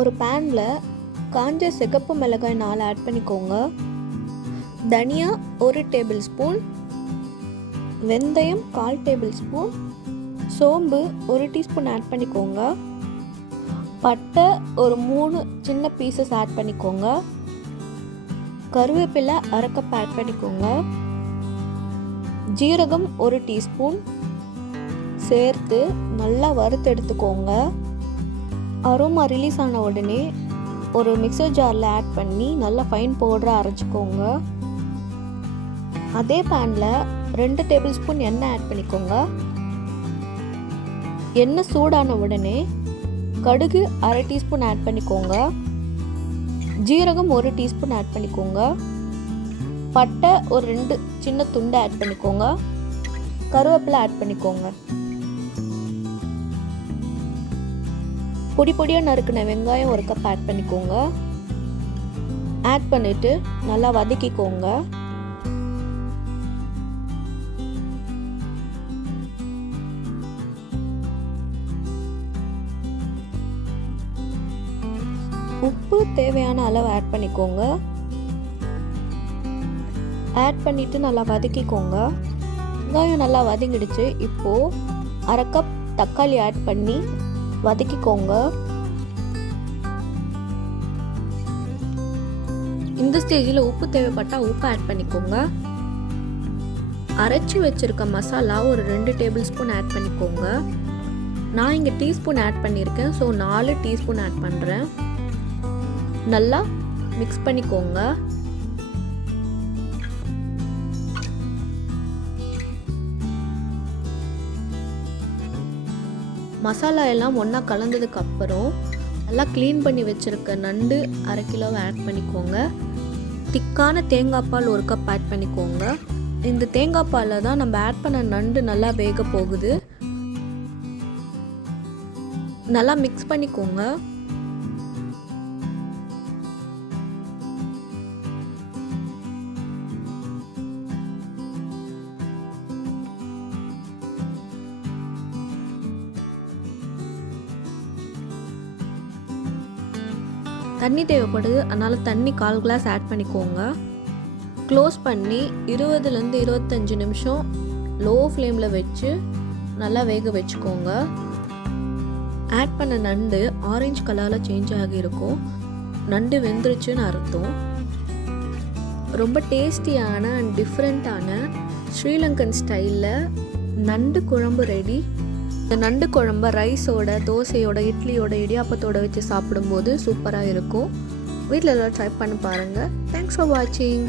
ஒரு பேனில் காஞ்ச சிகப்பு மிளகாய் 4 ஆட் பண்ணிக்கோங்க. தனியா 1 டேபிள் ஸ்பூன், வெந்தயம் 1/4 டேபிள் ஸ்பூன், சோம்பு 1 டீஸ்பூன் ஆட் பண்ணிக்கோங்க. பட்டை ஒரு 3 சின்ன பீசஸ் ஆட் பண்ணிக்கோங்க. கருவேப்பிலை 1/2 கப் ஆட் பண்ணிக்கோங்க. ஜீரகம் 1 டீஸ்பூன் சேர்த்து நல்லா வறுத்து எடுத்துக்கோங்க. அரோமா ரிலீஸ் ஆன உடனே ஒரு மிக்சர் ஜாரில் ஆட் பண்ணி நல்லா ஃபைன் பவுடராக அரைச்சிக்கோங்க. அதே பேனில் 2 டேபிள் ஸ்பூன் எண்ணெய் ஆட் பண்ணிக்கோங்க. எண்ணெய் சூடான உடனே கடுகு 1/2 டீஸ்பூன் ஆட் பண்ணிக்கோங்க. ஜீரகம் 1 டீஸ்பூன் ஆட் பண்ணிக்கோங்க. பட்டை ஒரு 2 சின்ன துண்டு ஆட் பண்ணிக்கோங்க. கருவேப்பிலை ஆட் பண்ணிக்கோங்க. பொடி பொடியாக நறுக்கின வெங்காயம் 1 கப் ஆட் பண்ணிக்கோங்க. ஆட் பண்ணிட்டு நல்லா வதக்கிக்கோங்க. உப்பு தேவையான அளவு ஆட் பண்ணிக்கோங்க. ஆட் பண்ணிட்டு நல்லா வதக்கிக்கோங்க. வெங்காயம் நல்லா வதங்கிடுச்சு. இப்போ 1/2 கப் தக்காளி ஆட் பண்ணி வதக்கிக்கோங்க. இந்த ஸ்டேஜில் உப்பு தேவைப்பட்டால் உப்பு ஆட் பண்ணிக்கோங்க. அரைச்சி வச்சிருக்க மசாலா ஒரு 2 டேபிள் ஸ்பூன் ஆட் பண்ணிக்கோங்க. நான் இங்கே டீஸ்பூன் ஆட் பண்ணியிருக்கேன், ஸோ 4 டீஸ்பூன் ஆட் பண்ணுறேன். நல்லா மிக்ஸ் பண்ணிக்கோங்க. மசாலா எல்லாம் ஒன்றா கலந்ததுக்கு அப்புறம் நல்லா க்ளீன் பண்ணி வச்சுருக்க நண்டு 1/2 கிலோவை ஆட் பண்ணிக்கோங்க. திக்கான தேங்காய் பால் 1 கப் ஆட் பண்ணிக்கோங்க. இந்த தேங்காய் பாலில் தான் நம்ம ஆட் பண்ண நண்டு நல்லா வேக போகுது. நல்லா மிக்ஸ் பண்ணிக்கோங்க. தண்ணி தேவைப்படுது, அதனால் தண்ணி 1/4 கிளாஸ் ஆட் பண்ணிக்கோங்க. க்ளோஸ் பண்ணி 20லேருந்து 25 நிமிஷம் லோ ஃப்ளேமில் வச்சு நல்லா வேக வச்சுக்கோங்க. ஆட் பண்ண நண்டு ஆரஞ்சு கலரில் சேஞ்ச் ஆகியிருக்கும். நண்டு வெந்துருச்சுன்னு அர்த்தம். ரொம்ப டேஸ்டியான அண்ட் டிஃப்ரெண்ட்டான ஸ்ரீலங்கன் ஸ்டைலில் நண்டு குழம்பு ரெடி. இந்த நண்டு குழம்பு ரைஸோட, தோசையோட, இட்லியோட, இடியாப்பத்தோட வச்சு சாப்பிடும்போது சூப்பராக இருக்கும். வீட்டில் எல்லாம் ட்ரை பண்ணி பாருங்கள். தேங்க்ஸ் ஃபார் வாட்சிங்.